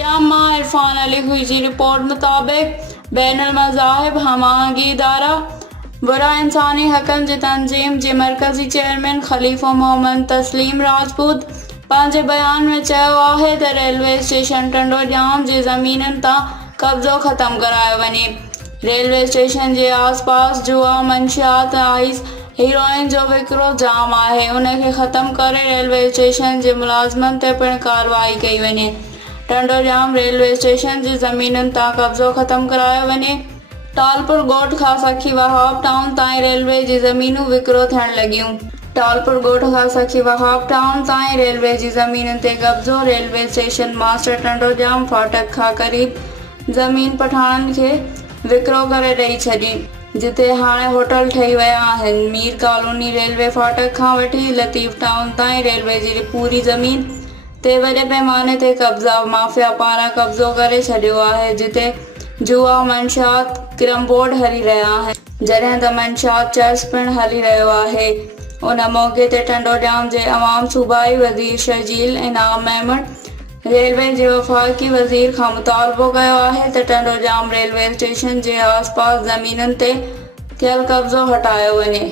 यामा इरफान अली हुई जी रिपोर्ट मुताबिक बैनुल मज़ाहिब हमाहंगी इदारा बुरा इंसानी हकम जी तंजीम जे मरकज़ी चेयरमैन खलीफ़ा मोहम्मद तस्लीम राजपूत पंहिंजे बयान में चयो आहे त रेलवे स्टेशन टंडोजाम जे ज़मीननि तां कब्ज़ो ख़त्म करायो वञे। रेलवे स्टेशन जे आसपास जुआ मंशियात आइस हीरोइन जो विकिरो जाम आहे, उनखे ख़त्म करे रेलवे स्टेशन जे मुलाज़िमनि ते पिणु कार्रवाई कई वञे। टंडोजाम रेलवे स्टेशन जी ज़मीनुनि तां कब्ज़ो ख़त्म करायो वञे। टालपुर ॻोठ खां सखी वहाब टाउन ताईं रेलवे जी ज़मीनूं विकिरो थियण लॻियूं। टालपुर ॻोठ खां सखी वहाब टाउन ताईं रेलवे जी ज़मीनुनि ते कब्ज़ो। रेलवे स्टेशन मास्टर टंडोजाम फाटक खां क़रीब ज़मीन पठाणनि खे विकिरो करे ॾेई छॾी, जिते हाणे होटल ठही विया आहिनि। मीर कॉलोनी रेलवे फाटक खां वठी लतीफ़ टाउन ताईं रेलवे जी पूरी ज़मीन ते वॾे पैमाने ते कब्ज़ा माफ़िया पारां कब्ज़ो करे छॾियो आहे, जिते जुआ मंशियात कैरमबोर्ड हली रहिया आहिनि, जॾहिं त मंशियात चेस पिणु हली रहियो आहे। उन मौक़े ते टंडोजाम जे अवाम सूबाई वज़ीर शर्जील इनाम महमूद रेलवे जे वफ़ाक़ी वज़ीर खां मुतालबो कयो आहे त टंडोजाम रेलवे स्टेशन जे आसपास ज़मीनुनि ते थियल कब्ज़ो हटायो वञे।